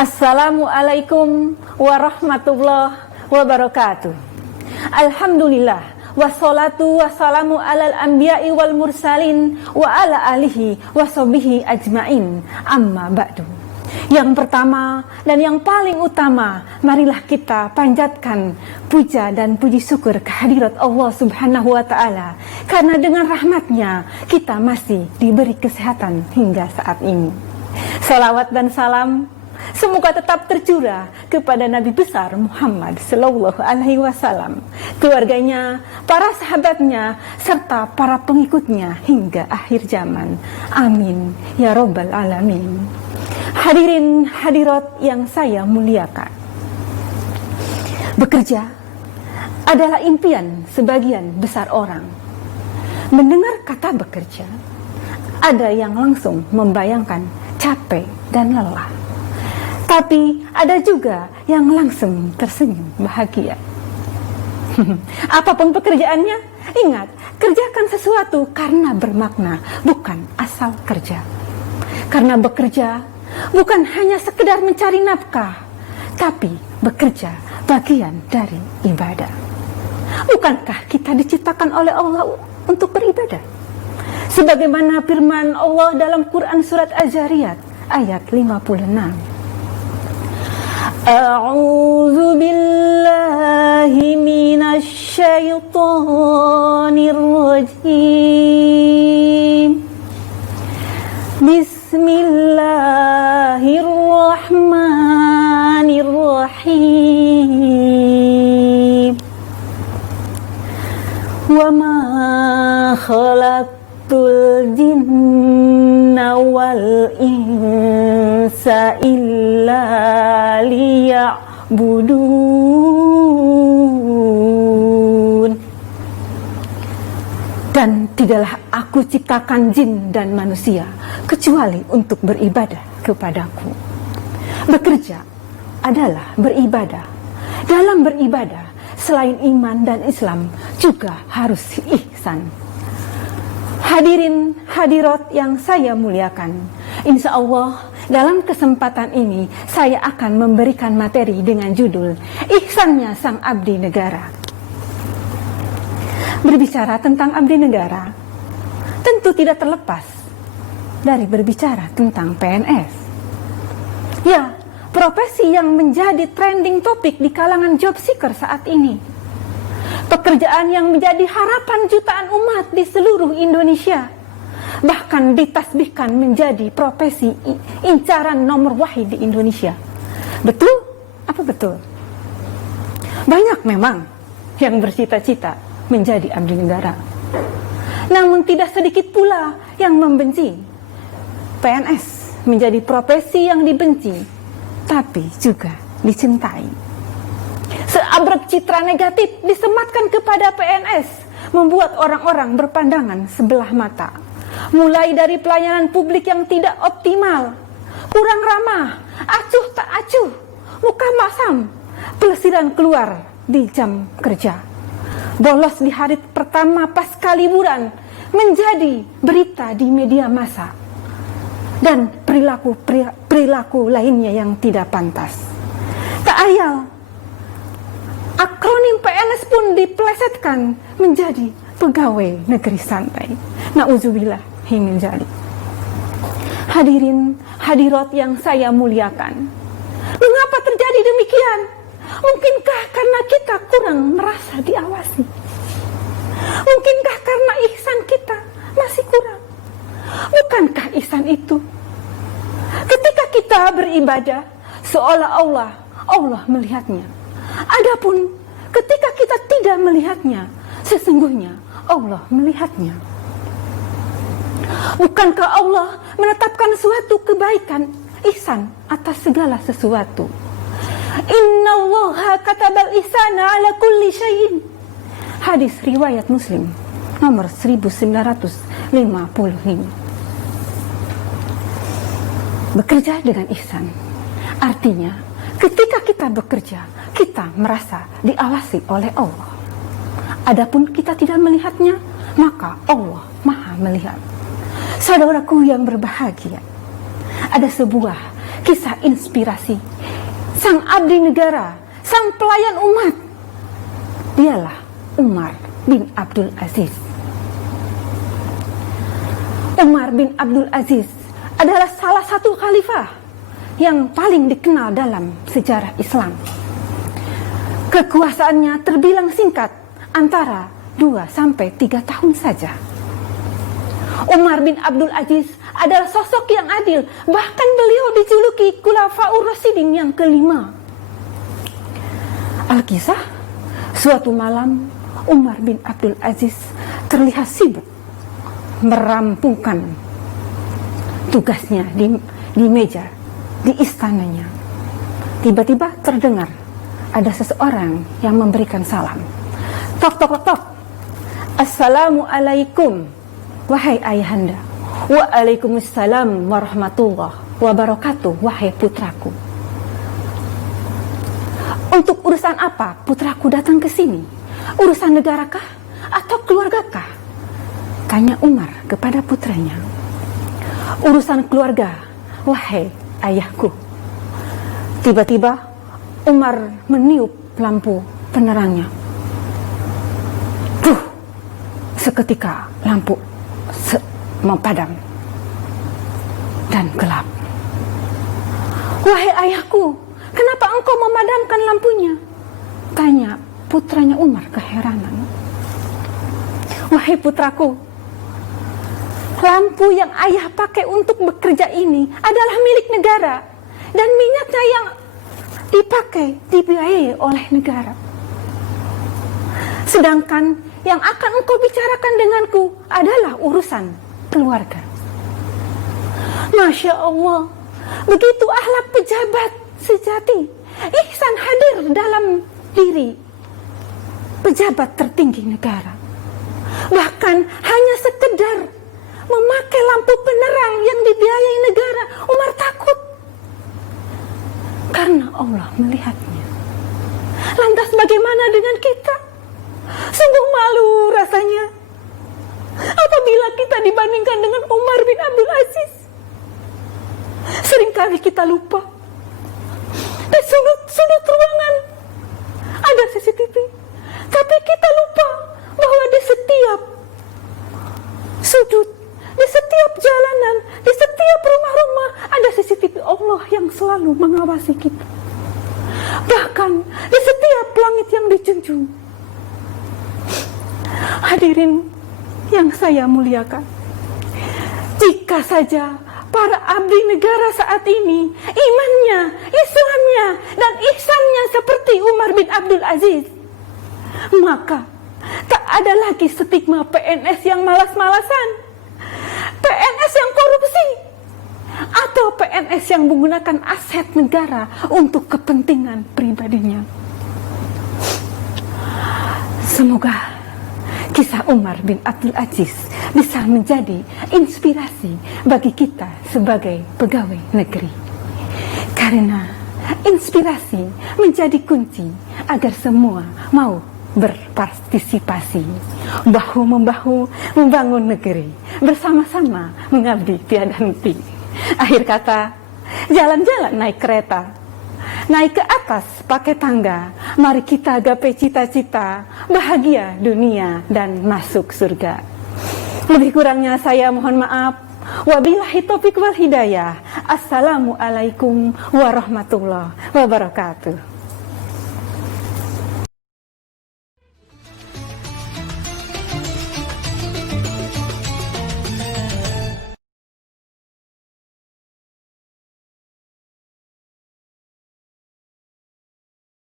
Assalamualaikum warahmatullahi wabarakatuh. Alhamdulillah, wassalatu wassalamu alal anbiya'i wal mursalin wa ala alihi washabihi ajmain, amma ba'du. Yang pertama dan yang paling utama, marilah kita panjatkan puja dan puji syukur kehadirat Allah Subhanahu wa ta'ala, karena dengan rahmatnya kita masih diberi kesehatan hingga saat ini. Salawat dan salam semoga tetap tercurah kepada Nabi besar Muhammad Sallallahu Alaihi Wasallam, keluarganya, para sahabatnya, serta para pengikutnya hingga akhir zaman. Amin ya Rabbal Alamin. Hadirin hadirat yang saya muliakan, bekerja adalah impian sebagian besar orang. Mendengar kata bekerja, ada yang langsung membayangkan capek dan lelah. Tapi ada juga yang langsung tersenyum bahagia. Apapun pekerjaannya, ingat, kerjakan sesuatu karena bermakna, bukan asal kerja. Karena bekerja bukan hanya sekedar mencari nafkah, tapi bekerja bagian dari ibadah. Bukankah kita diciptakan oleh Allah untuk beribadah? Sebagaimana firman Allah dalam Quran surat Az-Zariyat ayat 56. A'udzu billahi minasy syaithanir rajim. Bismillahirrahmanirrahim. Wa ma khalaqtul jinna wal insa illa liya'budun. Dan tidaklah aku ciptakan jin dan manusia kecuali untuk beribadah kepadaku. Bekerja adalah beribadah. Dalam beribadah, selain iman dan Islam, juga harus ihsan. Hadirin hadirat yang saya muliakan, insya Allah dalam kesempatan ini saya akan memberikan materi dengan judul Ihsannya Sang Abdi Negara. Berbicara tentang abdi negara tentu tidak terlepas dari berbicara tentang PNS. Ya, profesi yang menjadi trending topik di kalangan job seeker saat ini. Pekerjaan yang menjadi harapan jutaan umat di seluruh Indonesia, bahkan ditasbihkan menjadi profesi incaran nomor wahid di Indonesia. Betul? Apa betul? Banyak memang yang bercita-cita menjadi abdi negara. Namun tidak sedikit pula yang membenci PNS menjadi profesi yang dibenci, tapi juga dicintai. Seabrek citra negatif disematkan kepada PNS, membuat orang-orang berpandangan sebelah mata. Mulai dari pelayanan publik yang tidak optimal, kurang ramah, acuh tak acuh, muka masam, pelesiran keluar di jam kerja, bolos di hari pertama pasca liburan menjadi berita di media massa, dan perilaku lainnya yang tidak pantas. Tak ayal, akronim PNS pun dipelesetkan menjadi pegawai negeri santai. Na'udzubillah min dzalik. Hadirin hadirat yang saya muliakan, mengapa terjadi demikian? Mungkinkah karena kita kurang merasa diawasi? Mungkinkah karena ihsan kita masih kurang? Bukankah ihsan itu ketika kita beribadah seolah-olah Allah melihatnya, adapun ketika kita tidak melihatnya, sesungguhnya Allah melihatnya? Bukankah Allah menetapkan suatu kebaikan, ihsan atas segala sesuatu? Innallaha katabal ihsana ala kulli syai'in. Hadis riwayat Muslim nomor 1955. Bekerja dengan ihsan artinya ketika kita bekerja, kita merasa diawasi oleh Allah. Adapun kita tidak melihatnya, maka Allah Maha melihat. Saudaraku yang berbahagia, ada sebuah kisah inspirasi sang abdi negara, sang pelayan umat. Dialah Umar bin Abdul Aziz. Umar bin Abdul Aziz adalah salah satu khalifah yang paling dikenal dalam sejarah Islam. Kekuasaannya terbilang singkat, antara 2-3 tahun saja. Umar bin Abdul Aziz adalah sosok yang adil, bahkan beliau dijuluki Khulafaur Rasyidin yang kelima. Alkisah, suatu malam Umar bin Abdul Aziz terlihat sibuk merampungkan tugasnya di meja di istananya. Tiba-tiba terdengar ada seseorang yang memberikan salam. Tok tok tok. Assalamualaikum wahai ayahanda. Waalaikumsalam warahmatullahi wabarakatuh wahai putraku. Untuk urusan apa putraku datang ke sini? Urusan negarakah atau keluargakah? Tanya Umar kepada putranya. Urusan keluarga, wahai ayahku. Tiba-tiba Umar meniup lampu penerangnya. Seketika lampu padam dan gelap. Wahai ayahku, kenapa engkau memadamkan lampunya? Tanya putranya Umar keheranan. Wahai putraku, lampu yang ayah pakai untuk bekerja ini adalah milik negara, dan minyaknya yang dipakai dibiayai oleh negara. Sedangkan yang akan engkau bicarakan denganku adalah urusan keluarga. Masya Allah, begitu akhlak pejabat sejati, ihsan hadir dalam diri pejabat tertinggi negara. Bahkan hanya sekedar memakai lampu penerang yang dibiayai negara, Umar takut karena Allah melihatnya. Lantas bagaimana dengan kita? Sungguh malu rasanya apabila kita dibandingkan dengan Umar bin Abdul Aziz. Seringkali kita lupa di sudut ruangan ada CCTV, tapi kita lupa bahwa di setiap sudut, di setiap jalanan, di setiap rumah-rumah ada CCTV Allah yang selalu mengawasi kita. Bahkan di setiap langit yang dijunjung. Hadirin yang saya muliakan, jika saja para abdi negara saat ini imannya, Islamnya, dan ihsannya seperti Umar bin Abdul Aziz, maka tak ada lagi stigma PNS yang malas-malasan, PNS yang korupsi, atau PNS yang menggunakan aset negara untuk kepentingan pribadinya. Semoga kisah Umar bin Abdul Aziz bisa menjadi inspirasi bagi kita sebagai pegawai negeri. Karena inspirasi menjadi kunci agar semua mau berpartisipasi, bahu-membahu membangun negeri, bersama-sama mengabdi tiada henti. Akhir kata, jalan-jalan naik kereta, naik ke atas pakai tangga, mari kita gapai cita-cita, bahagia dunia dan masuk surga. Lebih kurangnya saya mohon maaf. Wabillahi taufiq wal hidayah. Assalamualaikum warahmatullahi wabarakatuh.